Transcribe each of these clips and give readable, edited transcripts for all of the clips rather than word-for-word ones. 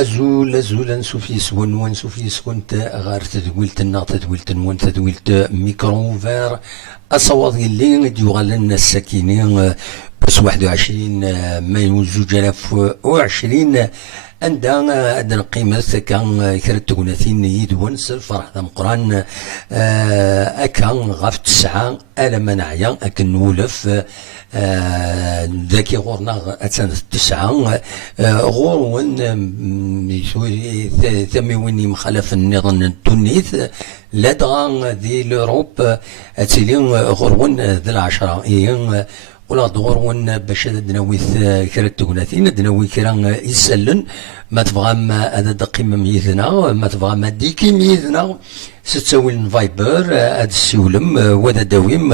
أزول نسوف يسون ونسوف يسون غار تدويلت النا تدويلت نون تدويلت ميكرو فير أصوات اللي يغلن الساكنين بس 21 مايو 2020 عندنا قيمة كان كرت تقناثين يدونس الفرح ذا مقران أكان غاف 9 ألم نعيا أكن نولف ذاكي غورنا أتسان 9 غور وين ثمي وين مخالف النظام التونيث لدغا ذي لوروب أتسيلين غورون ذي 10 ولا دغورون باش دناويث كرا تقناثين دناوي كرا يسلن ما تبغى ما هذا دقيمة ميزنا ما تبغى ما ديكي ميزنا ستسوي الفايبر هاد السولم ودا داويم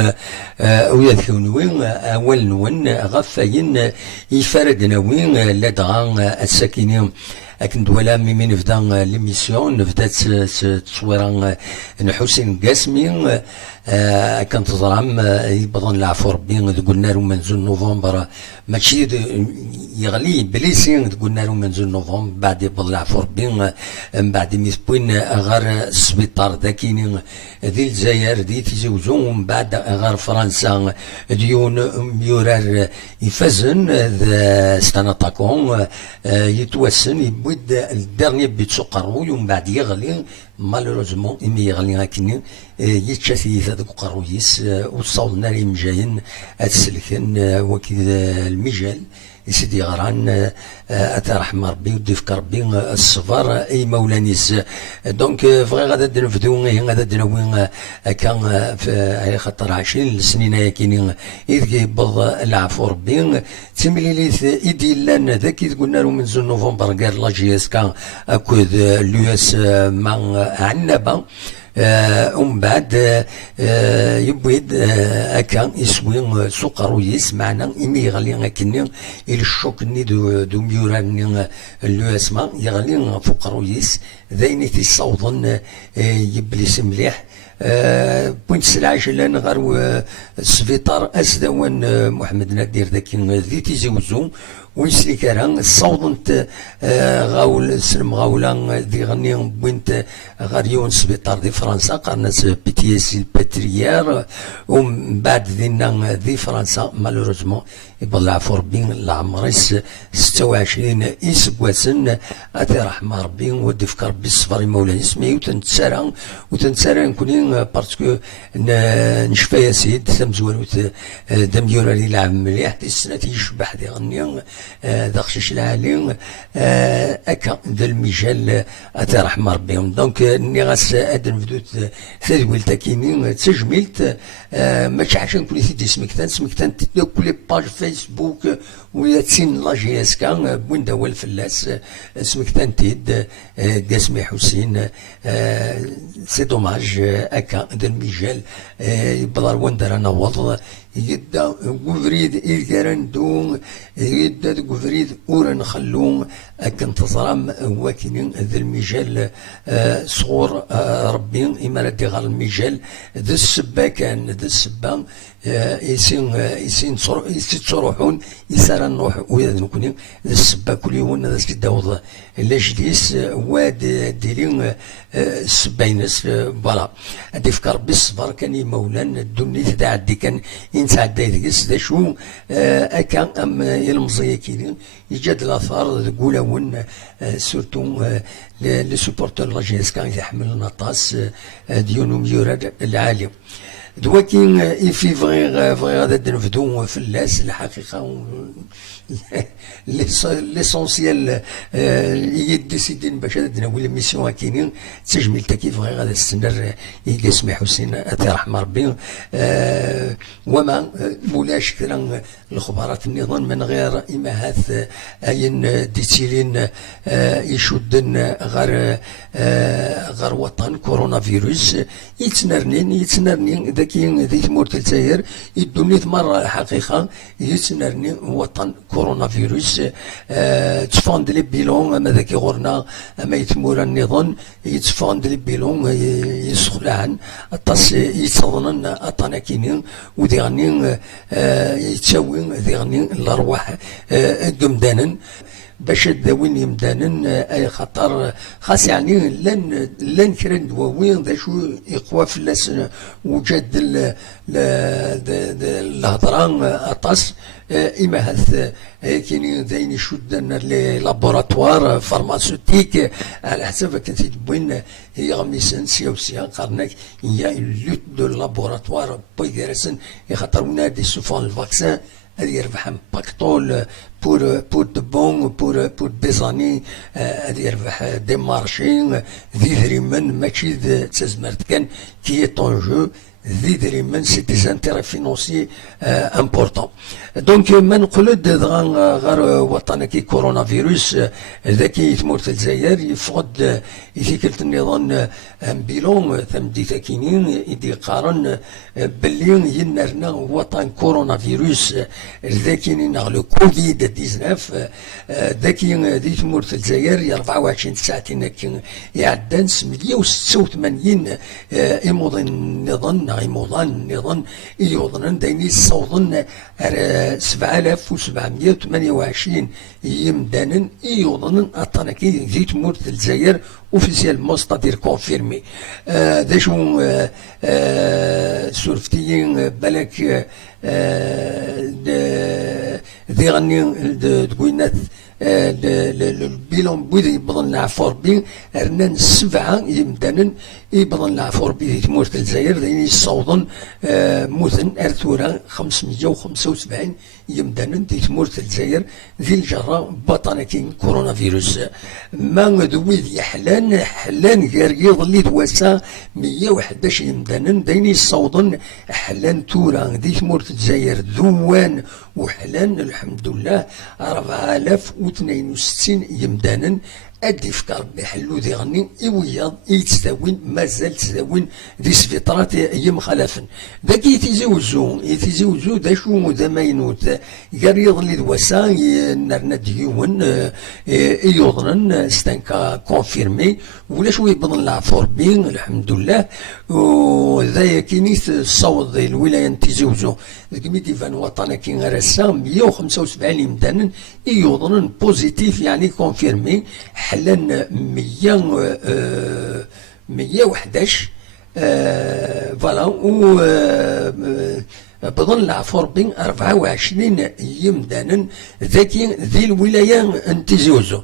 ويا ثونوين اول نون غفاين يفرد نوين لدغا الساكنين لكن دولا ميمين نبدا ليميسيون نبدا تصويرا حسين قاسمي كانت تزرعم يبضن العفو ربي قلنا له منزل نوفمبر ماشي يغلي بليسي قلنا له منزل نوفمبر بعد يبض العفو ربي من بعد ميسبوين غير السبيطار ذاكين ذي الجزائر ذي تيزوزو ومن بعد غير فرنسا ديون يورار يفزن ستانا تاكون يتوسن يبود الدرني بيتسقرو ومن بعد يغلي مالوروزمون إمي يغلي هاكيني يتشاثي هذاك قرويس وصلنا لي مجاين أتسلكن وكذا المجال يسيدي غران أترحم ربي وديفك ربي الصفر أي مولانيس دونك فغي غادا دنفدو غادا دنوين كان في خاطر 20 سنين ياكيني إذ يبض العفو ربي تمليليث إيدي لان ذاك إذ قلنا له من زون نوفمبر قال لاجيس كان أكود اليوس مع عنبا ومن بعد يبويد أكا يسوي سكرويس معنا إمي يغلي أكني الشوكني دو ميوراني اللي اسمه يغلي فقرويس ذيني تصوضن يبليس مليح بوينت 16 لان غير السفيطار اسدوان محمد نادير ذاك ذي تيزوزو ويسلي كاران صوضنت غاول سلم غاولا ذي غني بوينت غير يون سفيطار دي فرنسا قرناس بيتياس الباتريير ومن بعد ذينا ذي فرنسا مالوروزمون يبلع فوربين العمريس 26 إسكواسن أتي رحمة ربي ودي فكر ربي الصفر مولاي اسمي وتنسارا نكونين باسكو نشفى يا سيد ثمزوال دميورا لي لعب مليح السنة يشبح ذي غني ذا خشيش العالي أكا ذا المجال أتي رحمة ربي دونك ني غاس أدن فدوت ثادويل تاكيني تسجملت ماشي عشان كل ثيدي سمكتان كل باج فيسبوك ولا تسين لاجي اسكا بوين داول فلاس سمكتان تيد قاسمي حسين سي دوماج اكا ذا المجال يبلار وندر انا وضع يدا قفريد إلكارندو يدا قفريد أورا نخلو أكن تظرم واكنين ذا المجال صغور ربي إما ردي غال المجال ذا السبا كان ذا السبا يسين تروحون يسار نروح ويا نكوني ذا السبا كل يوم ذا سيداوض لاجليس واد ديرين السباينس فوالا هادي فكر بالصبر كان يمولان الدنيا تاعدي كان ينتعدى يدقس ذا شو أكا أم يلمزي كيلين يجاد الأثار تقولون سورتو لي سوبورتور لاجيس كان يحمل نطاس ديونو ميوراد العالي دواكين يفي فغي غادا نفدو فلاس الحقيقة ليسونسيال يديسيدين باش ناول ميسيون كاينين تسجمل كيف غير غادا السنر يقاسمي حسين أتي رحمة ربي وما مولاش كرا الخبرات النظام من غير إماهات أين ديتيلين يشدن غير وطن كورونا فيروس يتنرنين ذاكي ذي تمورت الجزائر يدوني مرة الحقيقة يتنرني وطن كورونا فيروس تفاند لي بيلون اما ذاك غورنا اما يتمور النظام يتفاند لي بيلون يسخلعن اطاس يتصدنن اطانا كينين ودي غني يتساوي ذي غني الارواح قمدانا باش داوين يمدانن اي خطر خاص يعني لن كرن دواوين ذا شو يقوى في اللاس وجد الهضران اطاس إما هذ كاين ذاين يشدن لي لابوراتوار فارماسيوتيك على حسب كنتي تبين هي غميسن سياسيا قرنك هي لوت دو لابوراتوار بيدرسن يخاطرونا دي سوفون الفاكسان هذه يربح امباكتول بور دو بون بور دي زاني هذه يربح دي مارشي ذي دريمن ماشي تزمرت كان كي طونجو ذي دريمن سي دي زانتيري فينونسي امبورطون دونك ما نقول غير وطن كي كورونا فيروس ذاكي تمورت الجزائر يفقد يثيكلت النظام بيلون تمدي ثاكينين يدي قارن باللي ينرنا وطن كورونا فيروس ذاكي نغلو كوفيد 19 ذاكي دي تمورت الجزائر 24 ساعة يعدن 186 يموضن نظن يوضن دايني الصوضن 7728 يمدانا يوضن أطانكي ذي تمورت الجزائر اوفيسيال مستدير كونفيرمي ذا شو سورفتيين بالك ذي غني تقولنا البيلون بوذي يبضن العفور بين رنان 7 يمدانا يبضن العفور بي تمورت الجزائر ذين يصوضن موثن ارثورا 575 يمدانا دي تمورت الجزائر ذي الجرة بطانكين كورونا فيروس ما ذويذ حلان غير اللي دواسا 111 يمدانا دين يصوضن حلان تورا ذي تمورت الجزائر ذوان وحلان الحمد لله 4062 يمدانا ادي فكر بحلو ذي غني يويض يتزاوين مازال تزاوين ذي سفيطرات يمخالفن ذاك يتزوزو ذا شو ذا ما ينوت يريض اللي دواسا نرنا ديون يوضرن ستانكا كونفيرمي ولا شو يبضن العفور بين الحمد لله وذا كينيت الصوت الولايه تزوزو كميتي فان وطنا كي غرسا 175 يمدانا يوضرن بوزيتيف يعني كونفيرمي حلن 111 فوالا و بظن العفور بين 24 يمدانا ذي الولايه انتزوزو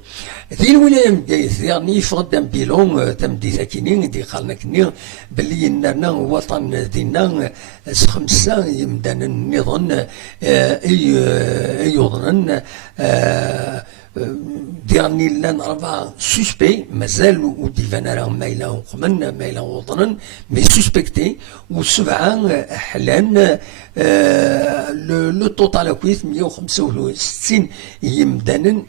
ذي الولايه مدايث يعني يفقد بيلون تمدي ثاكينين دي قالنا كني باللي نرنا وطن دينا 5 يمدانا نظن يظنن ديرني لان 4 سوسبي مازال وديفان راه مايلا وقمن مايلا وطنا مي سوسبكتي وسبعه حلان لو توتال اكويت 165 يمدانا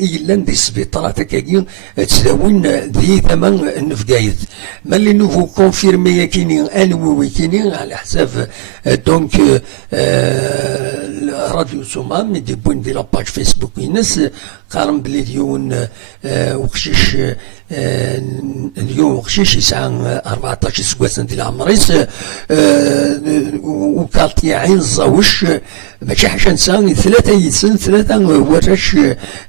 يلان دي سبيطارات كاين تداوين ذي ثمن نفقايد مالي نوفو كونفيرمي كاينين انوي كاينين على حساب دونك راديو سومام دي بوين دي لاباج فيسبوك ينس قارن بلي ديون وقشيش اليوم وقشيش يسعى 14 سكواسن ديال عمريس وكالتي عين الزاوش ماشي حاجه نسان 3 يسن 3 وراش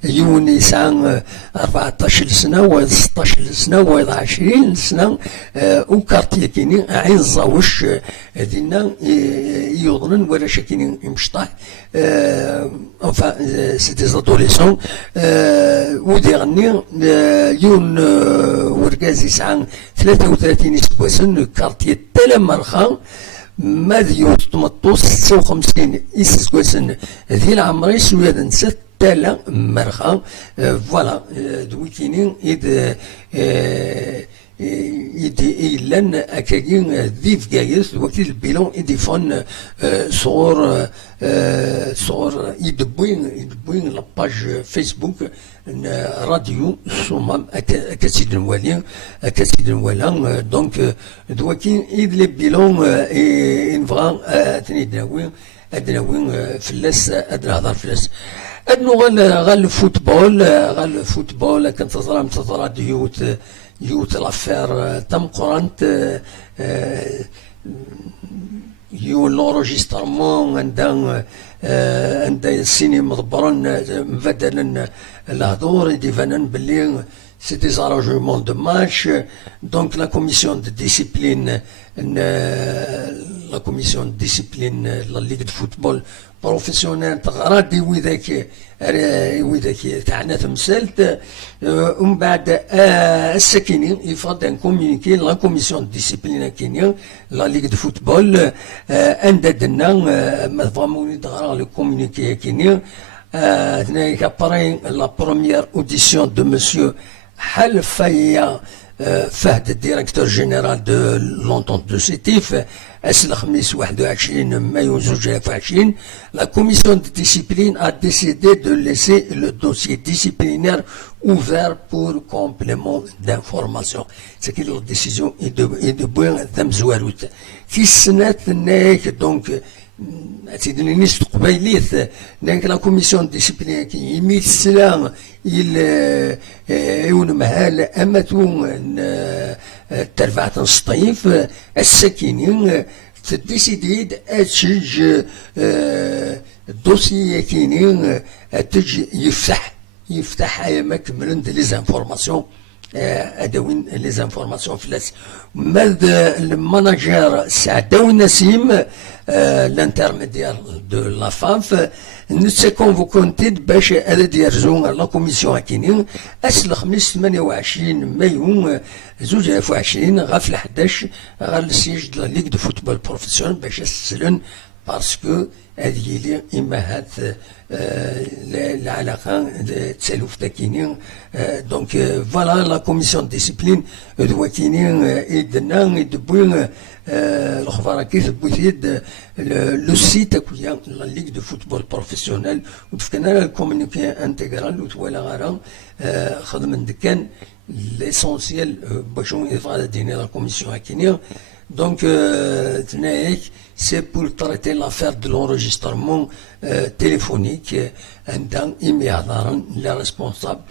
يون يسعى 14 سنه و 16 سنه و 20 سنه وكالتي كاينين عين الزاوش دينا يوضنن وراش كاينين مشطح enfin c'est des adolescents ودي غني يون ورقاز يسعى 33 سكواسن كارتي تالا مرخا ماذيو تمطوس 56 سكواسن ذي العمريس وياد نسات تالا مرخا فوالا دويكينين يدي إلان أكاين ذي فقايس وقت البيلون يديفون صور يدبوين لاباج فيسبوك راديو صمام أكاسيد نوالي دونك دواكين إذ لي بيلون إنفغا أدناوين فلاس أدنهضر فلاس أدنو غال الفوتبول كنتظرا يوت لافير تم قرانت يو لونجسترمون عندها السينما مضبرا مبدلا الهضور يديفانن باللي c'est des arrangements de match. Donc la commission de discipline, la Ligue de football professionnel تغردي وذاك تاعنا تمثلت ومن بعد الساكنين يفضل ان كومونيكي لا كوميسيون ديسيبلين كينيا لا ليغ دو فوتبول انددنا ما فاموني تغرا لو كومونيكي كينيا هناك ابري لا بروميير اوديسيون دو مسيو حلفيا فهد الديريكتور جينيرال دو لونتونت دو سيتيف الخميس 21 مايو 2020 la commission de discipline a décidé de laisser le dossier disciplinaire ouvert pour complément d'information. C'est que la décision est de bien ذمزواروت في السنة ناك دونك سيدنا نيست قبيليت ناك لا كوميسيون ديسيبلين كي يميت السلام يون مهال امتون ترفعة السطيف الساكنين تديسيديد اتشج الدوسي كينين تجي يفتح ما كملن لي زانفورماسيون ادوين لي زانفورماسيون فلاس ماذا الماناجر سعداوي نسيم l'intermédiaire de la FAF نتسا كونفوكونتيد باش هذا يرجعون لا كوميسيون كينين الخميس 28 مايو 2020 غاف 11 غا السيج دو لا ليغ دو فوتبول بروفيسيونيل باش يسلن باسكو هذه لي اما هاد العلاقه تسالف تاكينين دونك فوالا لا كوميسيون ديسيبلين دو كينين يدنا يدبوين الخبار كيف بوثيد لو سيت اكويا لا ليغ دو فوتبول بروفيسيونيل وتفكنا الكومونيكي انتيغرال وتوالا غارا خدم كان ليسونسيال باش يفعل دينا لا كوميسيون كينين Donc, c'est pour traiter l'affaire de l'enregistrement téléphonique. Les responsables,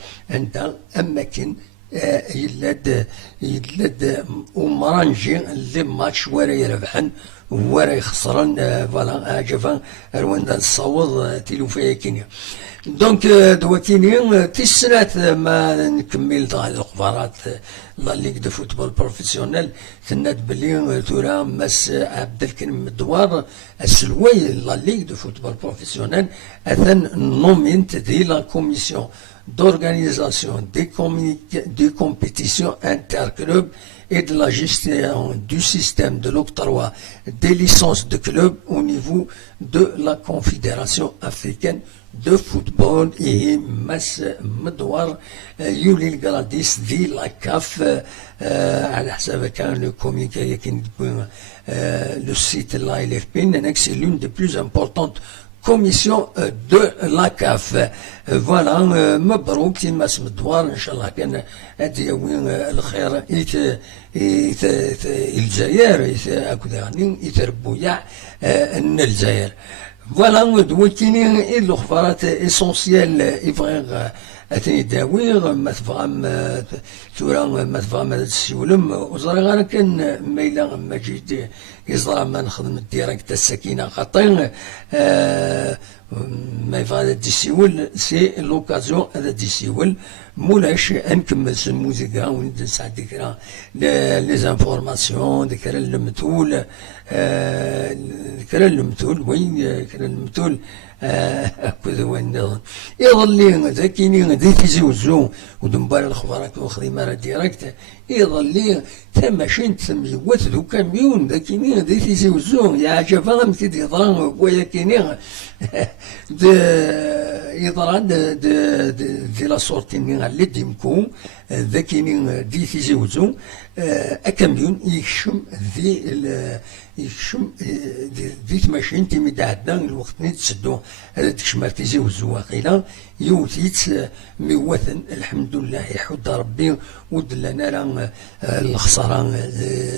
يلد ومرانجي لي ماتش ورا يربحن ورا يخسرن فوالا عجبا رواندا الصوض تلوفيا كينيا دونك دوا كينيا تسنات ما نكمل هذه الاخبارات لا ليغ دو فوتبول بروفيسيونيل تنات بلي تورا مس عبد الكريم الدوار السلوي لا ليغ دو فوتبول بروفيسيونيل اثن نومينت دي لا كوميسيون d'organisation des compétitions interclubs et de la gestion du système de l'octroi des licences de clubs au niveau de la Confédération africaine de football et Mas Medouar Yuli Galadis dit la CAF à حسب كان le communiqué le site de la LFP c'est l'une des plus importantes commission de la CAF. Voilà, مبروك كيما اسم الدوار ان شاء الله كان هادي وين الخير الجزائر هكذا يعني يتربويا الجزائر. فوالا دوكيني الاخبارات اسونسيال يفغي اتني داوير ما تفهم ثورا ما تفهم هذا السيولم وزرا غير كان ميلا مجيد يزرا ما نخدم الديريكت السكينه خاطر ما يفعل ديسيول سي لوكازيون هذا ديسيول مولاش نكمل الموسيقى وندسع ذكرى لي زانفورماسيون ذكرى المثول ذكرى المثول وين ذكرى المثول هكذا وين يظل ذاكيني ذي تيزي وزو ودنبال الخبارات وخدمة ديريكت يظل ثماشين ثميوات ذو كاميون ذاكيني ذي تيزي وزو يا عجبا متيد يضران ويا كيني يضران دي لا سورتين اللي ديمكو ذاكيني دي تيزي وزو أكاميون يكشم ذي تماشين تيمي عندنا الوقت نتسدو هذا تكشمار تيزي وزو واقيلا يوتيت ميوثن الحمد لله يحد ربي ودلنا راه الخسارة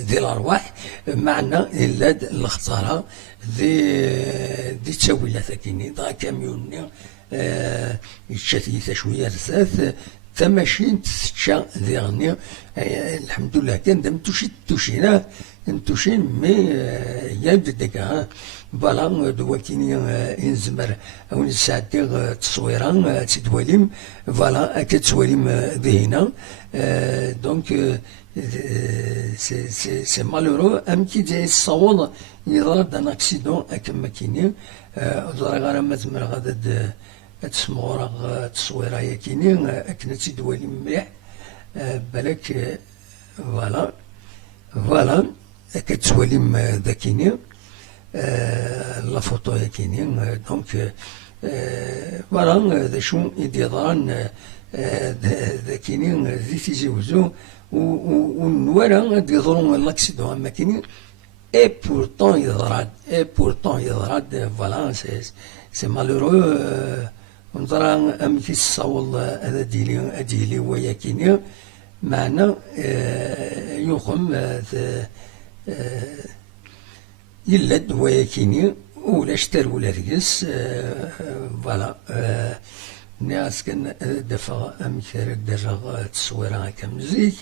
ذي الأرواح معنا إلا الخسارة ذي تساويلات كيني دا كاميون يتشاتي شوية ثلاث ثماشين تشا ذي غني الحمد لله كان دم توشينا نتوشين مي يبدك فوالا دواكيني انزمر او نساعدك تصويرا تدواليم فوالا اكا تسواليم ذهنا دونك سي مالورو ام كي جاي الصوت يضرب دان اكسيدون اكما كيني ضرا غير ما تمر غادا تسمغورا تصويرا ياكيني اكنا تدواليم مليح بالك فوالا كتسواليم ذاكيني لا فوتو ياكيني دونك فوالا ذا شو يديضان ذاكيني ذي تيزيوزو ونورا غادي يضرون لاكسيدون اما كاينين اي بورتون يضراد فوالا سي مالورو نظرا ام كيصاول هذا ديلي ويا كيني معنا يخم يلد ويا كيني ولا شتر ولا رقص فوالا الناس كان دفع ام كارك درجة تصويرها كمزيك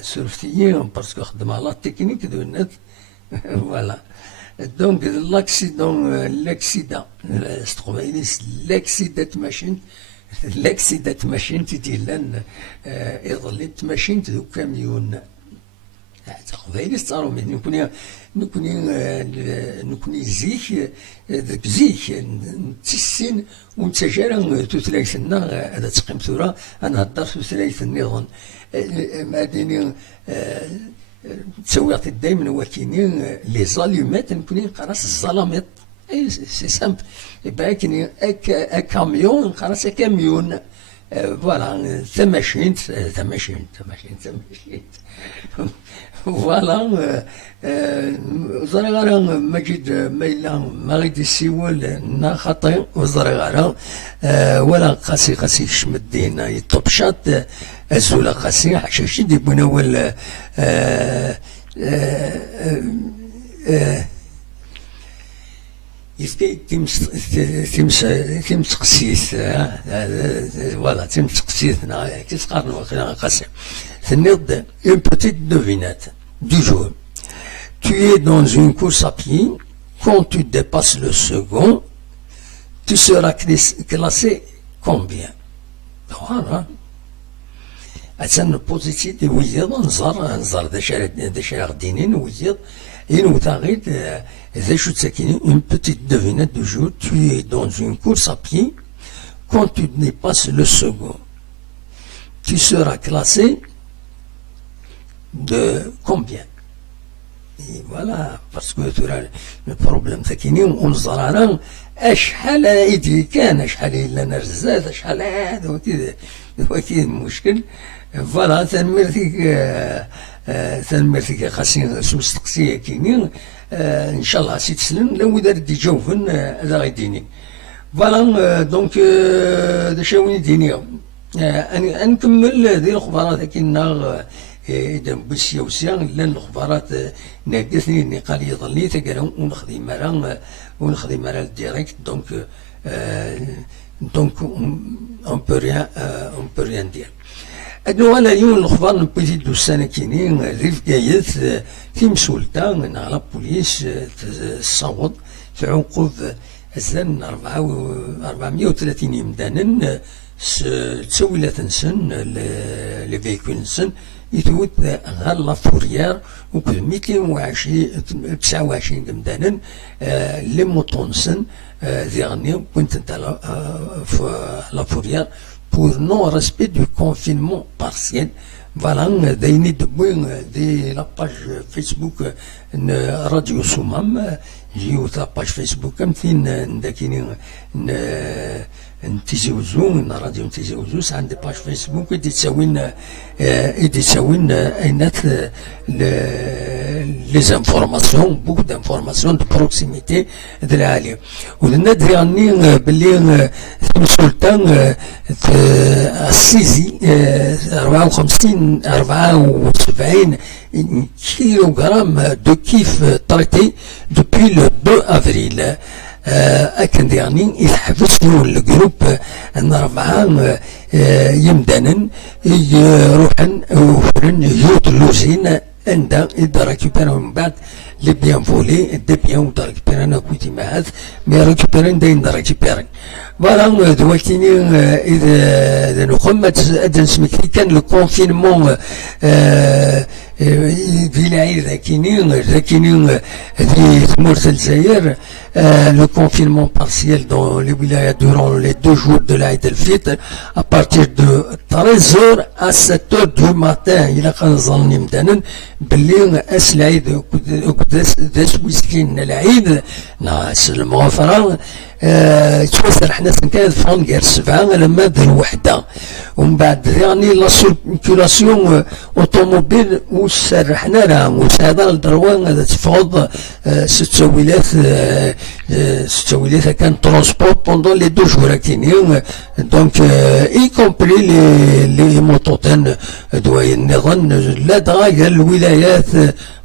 سورفتيين باسكو خدم على التكنيك دونت فوالا دونك لاكسيدا استقبايليس لاكسيدات ماشين تديلان يظل ماشين ذو كاميون تقبايليس صاروا نكوني زيك ذاك زيك نتسين ونتجارة تثلاثنا هذا تقيم ثورة أنا هدر تثلاث النظام ماديني تسويت دايما وكيني لي زاليومات نكوني نقراص الظلامات اي سي سامبل يبقى كاين كاميون نقراص كاميون فوالا ثماشين فوالا زرغارا مجد ميلا ما غيدي السيول نا خطي وزرغارا ولا قاسي شمدينا يطبشات الزولا قاسي حشاشي دي بناول يفكي تيمس قسيس فوالا تيمس قسيسنا كيسقارن وخينا قاسي ثنيض une petite devinette du jour. Tu es dans une course à pied, quand tu dépasses le second, tu seras classé combien? Voilà. أتسن بوزيتيف ويزيد نزار ذا شارع دينين ويزيد إن تغيد ذا شو تساكيني une petite devinette du jour. Tu es dans une course à pied, quand tu dépasses le second, tu seras classé de combien? Et voilà, parce que le problème ثاكيني ونزار أشحال إيدي كان أشحال إلا نرزات أشحال هذا وكذا المشكل فوالا تنمرتك خاصين سوستقسيه كينين ان شاء الله سي تسلم لو دار دي جوفن هذا غيديني فوالا دونك دا شاوني ديني نكمل ذي الخبارات كينا إذا بسيا وسيا لان الخبارات ناقصني قال يظلني تقرا ونخدم مرا الديريكت دونك on peut rien dire. أدنو أنا اليوم الأخبار نبغي دوسانا كينين ريف جايث تيمسولتا على بوليس تصوت في عقوب أزلن 430 يمدانا تسوي لا تنسن لي فيكول نسن يتوت غير لافوريير وكل 229 يمدانا لي موطونسن ديغني كنت نتا لافوريير pour non-respect du confinement partiel. Voilà, دايني دبوين دي لاباج فيسبوك راديو سومام جيو لاباج فيسبوك مثين نداكيني نتيزيوزو راديو نتيزيوزو عندي باج فيسبوك يدي تساوين اينات لي زانفورماسيون بوك دانفورماسيون دو بروكسيميتي د العاليه ولنا درياني باللي المسلطان السيزي 74 كيلوغرام دو كيف تريتي دوبوي لو 2 افريل أكن دياني يتحبس الجروب أن 4 يمدانا يروحن وفرن يوت اللوزين عندها إذا récupérer من بعد les biens volés des biens ou de récupérer un côté معاذ mais récupérer داين récupérer فوالا دلوقتي إذا نخمم هذا نسميك كان لو كونفينمون في العيد ذاكينين في تمورت الجزائر le confinement partiel dans les wilayas durant les 2 jours de l'Aïd el-Fitr à partir de 13h à 7h du matin إلا كنظن مدانا باللي أس العيد داس ويسكين العيد ناس المغفرة توسر حنا كانت فانكير 7 لما د الوحدة ومن بعد يعني لا سيركولاسيون اوتوموبيل وسرحنا لها مساعدة للدروان تفوض 6 ولايات كان ترونسبور بوندون لي 2 جور كاينين دونك اي كومبري لي موطوطين دوين نظن لا دغايا الولايات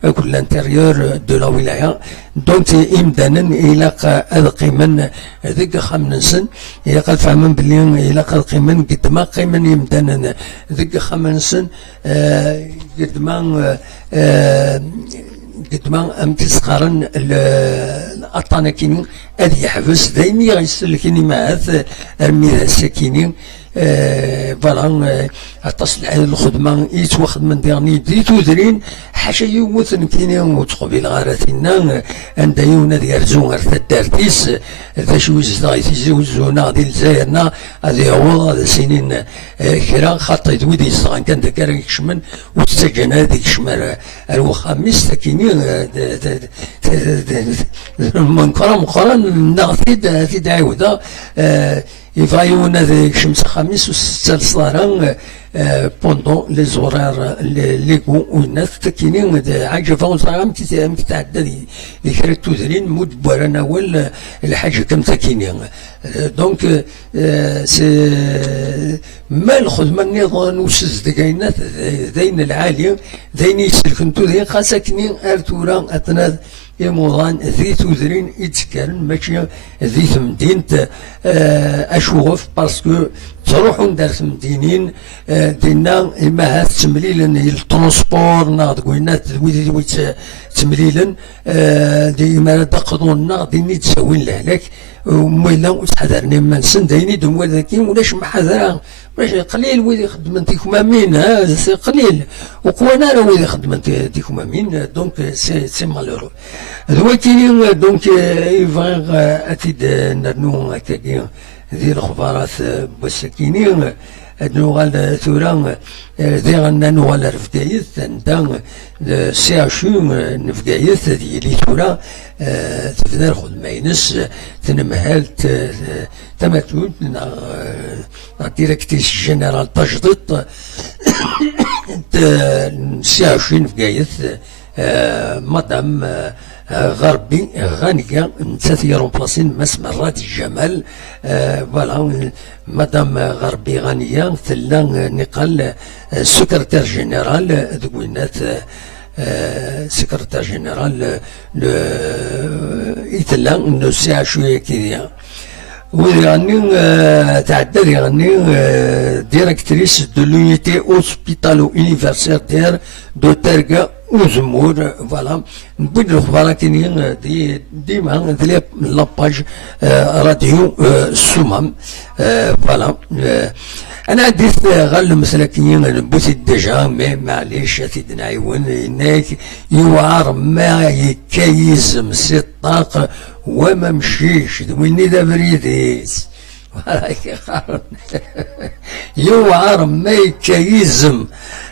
كل الانتيريور دو لا ولايه دونك امدانا الى قيمن ذيك خمنسن الى قد فهمن بلي الى قد قيمن قد ما قيمن يمدانا ذيك خمنسن قد ما امتسقارن الاطانا كينين هذه يحبس دايما غيسلكيني معاث ارمي ساكينين فوالا تصلح الخدمة يتواخد من ديرني دي تودرين حاشا يوثن كينين وتقبل غارتنا عند يونا ديال زون الدارتيس ذا شوز غيتيزوزونا ديال الجزائرنا هذا هو هذا سنين كرا خاطر دويدي يصغان كان داك راه يكشمن وتسجن هذيك شمال الوخاميس تاكينين من مقرا نغثيد في دعوة يفايون هذيك شمس خميس وستة الصدارة بوندون لي زورار ليكو والناس تاكينين عجفة وصغار متتعدى ذي كرا تودرين مود بوارانا ولا الحاجة كم تاكينين دونك سي ما الخدمة النظام وسز دقاينات ذين العالية ذين يسلكنتو ذين خاصة ارتورا اتناد يموضان ذي تودرين يتكارن ماشي ذي ثمدينت اشوف باسكو تروحون دار ثمدينين دينا إما هات تمليلا الترونسبور ناض قوينات ويدي تمليلا ديما تقضونا ديني تسوين لهلاك وميلا وتحذرني منسن ديني دوم ذاكين ولاش محذرة ولاش قليل ويدي خدمن تيكم مين قليل وقوانا راه ويدي خدمن تيكم مين دونك سي مالورو دلوقتي دونك يفغ اتيد نرنو هكاكي ذي الخبارات بوسكينين نوغال ثوران ذي غنا نوغال رفدايث ندان سي اشو نفدايث ديالي ثورا تبدا الخدمة ينس تنمهالت تماتود ديريكتيس جينيرال تجديد سي اشو نفدايث مدام غربي غانية نتاثي رومبلاسين ماس مرات الجمال فوالا مدام غربي غانية ثلا نقال سكرتير جينيرال دوينات سكرتير جينيرال يتلا نو سي شويه كيديا ويغني تعدل يغني ديريكتريس دو لونيتي اوسبيتالو يونيفرسيتير دو تركا وزمور فوالا نبين الاخبار كاينين ديما ديال لاباج راديو السمم فوالا انا عديت غير المسلكيين بوتي ديجا مي معليش سيدنا عيون انك يوعر ما يكيز سي الطاق وما مشيش ويني دا بريديس يوعر ما يكيزم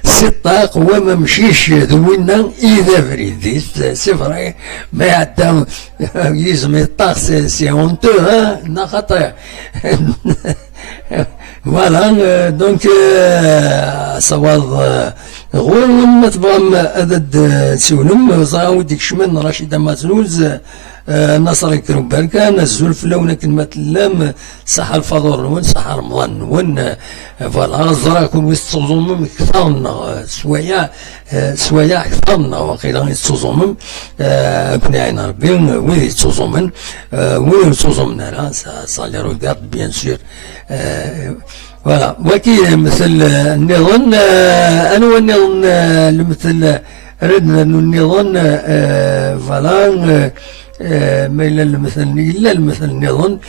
سطاق وما مشيش ذوينا إذا فريديس سفري ما يعدى يزم يطاق سي هونتو ها نخطي فوالا دونك صواد غور ما تبغى هذا تسولم صاو ديك شمن رشيدة مازلوز نصر كرم بركة نزول في لون كلمة اللام صح الفضور ون صح رمضان ون فوالا زراكم يستوزمم كثرنا سوايا كثرنا وقيلا يستوزمم كنا عين ربي وين يستوزمن وين يستوزمنا لا صالي روغارد بيان سور فوالا وكي مثل النظام انا والنظام مثل ردنا النظام فلا ما إلا المثل إلا المثل النظام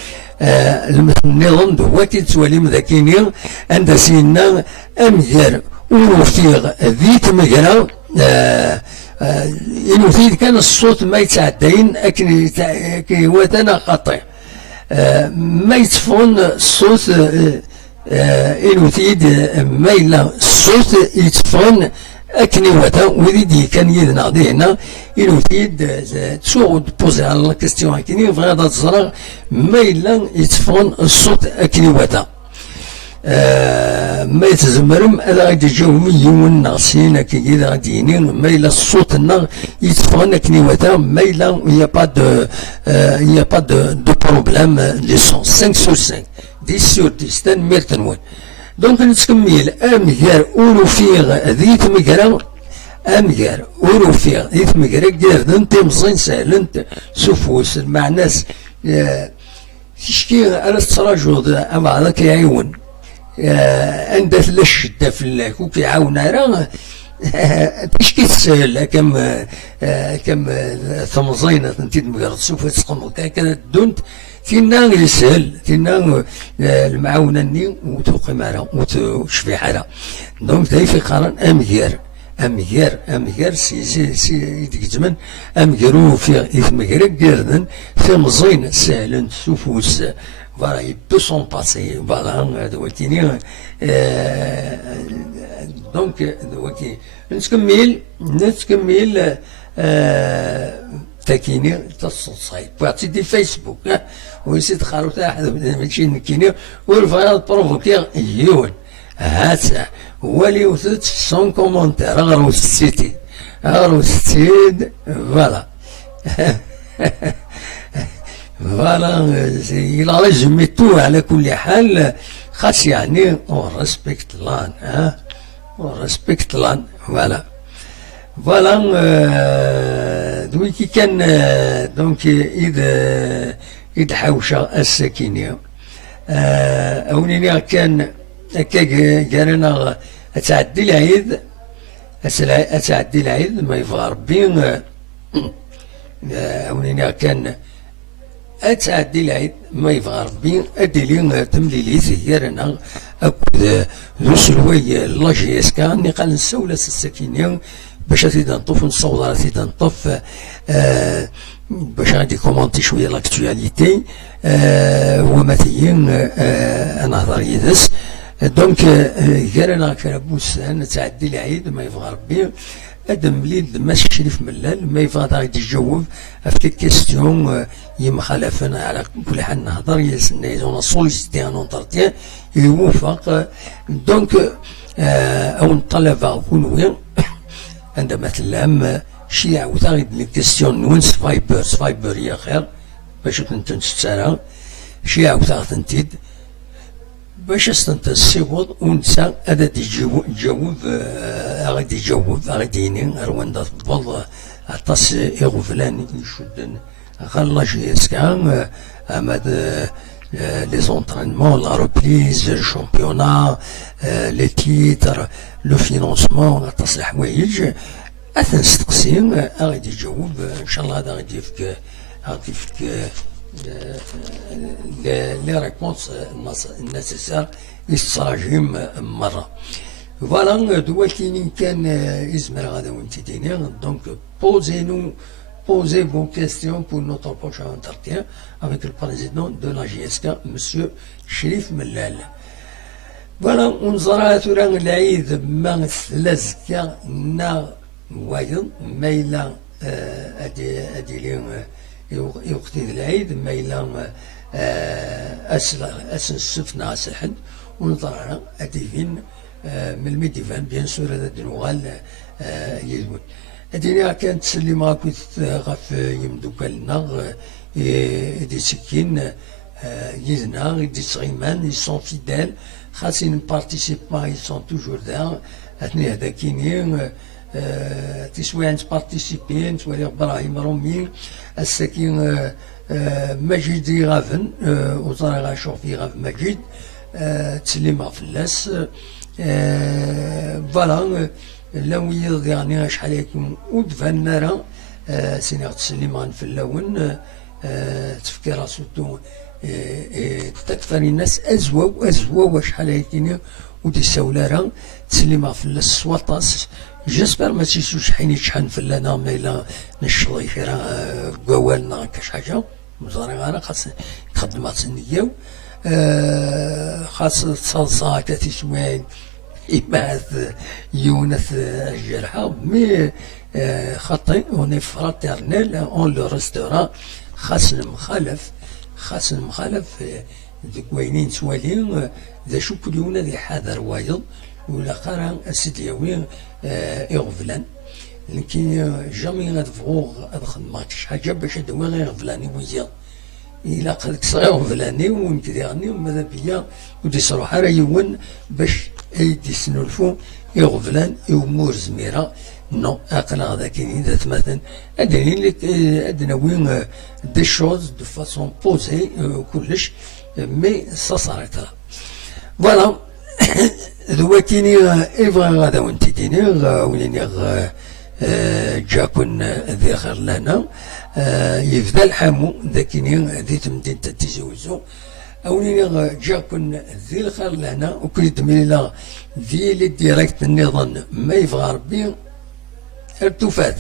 المثل النظام دواتي تسوالي مذاكيني عند سينا أمجر ونوفيغ ذي تمجرا ينوفيد كان الصوت ما يتعدين أكن واتنا قطع ما يتفون الصوت إنوثيد ما إلا الصوت يتفون أكني وتا وذي كان يدنا دينا إنوثيد تسوغ بوزي على الكستيون أكني فغادا تزرع ما إلا يتفون الصوت أكني وتا ما يتزمرم هذا غادي يجاو مليون ناقصين كي غادي ما إلا الصوت النار يتفون أكني وتا ما إلا يا با دو بروبلام لي سون 5 sur 5 10 sur 10 تنمير تنوين دونك نتكمل أمجار أولوفيغ ذي تمجرا أمجار أولوفيغ ذي تمجرا قدر انت مزين سهلنت سفوس مع ناس تشكي على التراجع أما هذاك يعيون عند الشدة في الكوك يعاون راه تشكي تسهل كم ثمزينة انتي تمجرا سوف تسقم كذا دونت تينا يسهل تينا المعاونة ني وتوقي على وتشفي حالة دونك داي في قرن أمجار سي يتجمن أمجارو في إثمجار قردن في مزين سهل سوفوس فوالا يبو سون باسي فوالا دوالتيني دونك دوالتي نتكمل تاكيني تصصاي بارتي دي فيسبوك ويسيت خاروتا احد ماشي نكيني والفراد بروفوكي يون هاتا هو اللي وثت سون كومونتير غير السيتي فوالا فوالا الى ريزومي تو على كل حال خاص يعني اون ريسبكت لان ريسبكت لان فوالا دويكي كان دونك إذا حوشة السكينة أونيني كان هكا قالنا أتعدي العيد ما يبغى ربي أونيني كان أتعدي العيد ما يبغى ربي أدلي تمليلي زيارنا أكد ذو سلوي لاجيس كان قال نسولة السكينة باش غادي نطوف نصوت غادي نطوف باش غادي كومونتي شويه لاكتواليتي ومثلا نهضر يدس دونك قالنا كربوس نتعدي العيد ما يبغى ربي ادم ليد ماشي شريف ملال ما يبغى غادي يجاوب في كيستيون يمخالفنا على كل حال نهضر يسنى اون سوليسيتي ان اونترتيان يوافق دونك او نطلب كون عندما تلام شي عاود غيد لي كيستيون نونس فايبر يا خير باش كنت نسترا شي عاود غتنتيد باش استنت السيوض ونسى هذا تجاوب غادي يجاوب غادي يني رواندا تبض عطاس يغفلان يشدن غلاش يسكان اماد les entraînements, la reprise, le championnat, les titres, le financement, عطاس الحوايج أتنستقسيم غادي يجاوب إن شاء الله هذا غادي يفك لي ريبونس نيسيسير يستراجم مرة فوالا دواتيني كان يزمر غادا وانتديني دونك posez vos questions pour notre prochain entretien avec le président de la JSK, Monsieur Chérif Mellal. Voilà, on zara ثوران العيد ما ثلاثة نا وايض ميلا أدي يوقتي العيد ميلا أسن السفنة سحن ونظرنا أديفين من الميديفان بيان سور هذا دنوغال يدون أدينا كانت تسلي ما كنت غف يمدوكالنا دي سكين يدنا دي صغيمان يسون فيدال خاصين بارتيسيبا يسون توجور دا أثني هذا كيني تسوي بارتيسيبين تولي إبراهيم رومي السكين مجيد يغافن وطرا غاشوفي غاف مجيد تسلي ما فلاس فوالا لو يض يعني شحال يكون ودفن نرى سيني سليمان في اللون تفكير سوتو تكفر الناس أزوا وشحال يكين ودي سولارا تسليما في السواطاس جسبر ما تيسوش حين يشحن في لنا ما إلا نشطي خيرا قوالنا كاش حاجة مزاري غانا خاص خدمات النيو خاص تصلصا كاتي شوين إماث يونث الجرحى مي خاطي اوني فراترنيل اون لو ريستوران خاص المخالف ذيك وينين سوالين ذا شو كل يوم ذي حاضر وايض ولا قرا اسيديوي يغفلان لكن جامي غتبغو خدمة حاجة باش هادو غير غفلاني ويا إلا قدك صغير فلاني ونكديرني ماذا بيا ودي صروح راه يون باش ايدي سنولفو يغفلان يومور زميرة نو اقلا هذا كاين اذا مثلا ادري لك ادنا وين دي شوز دو فاسون بوزي كلش مي سا صارت فوالا ذو كيني ايفا غادا وانت ديني وليني جاكون ذي خير لنا يفدى الحامو ذاكيني ذي تمدين تتزوزو أوليني جاكون ذي الخير لنا وكريت ميلا ذي لي ديريكت النظام ما يبغى ربي ارتفات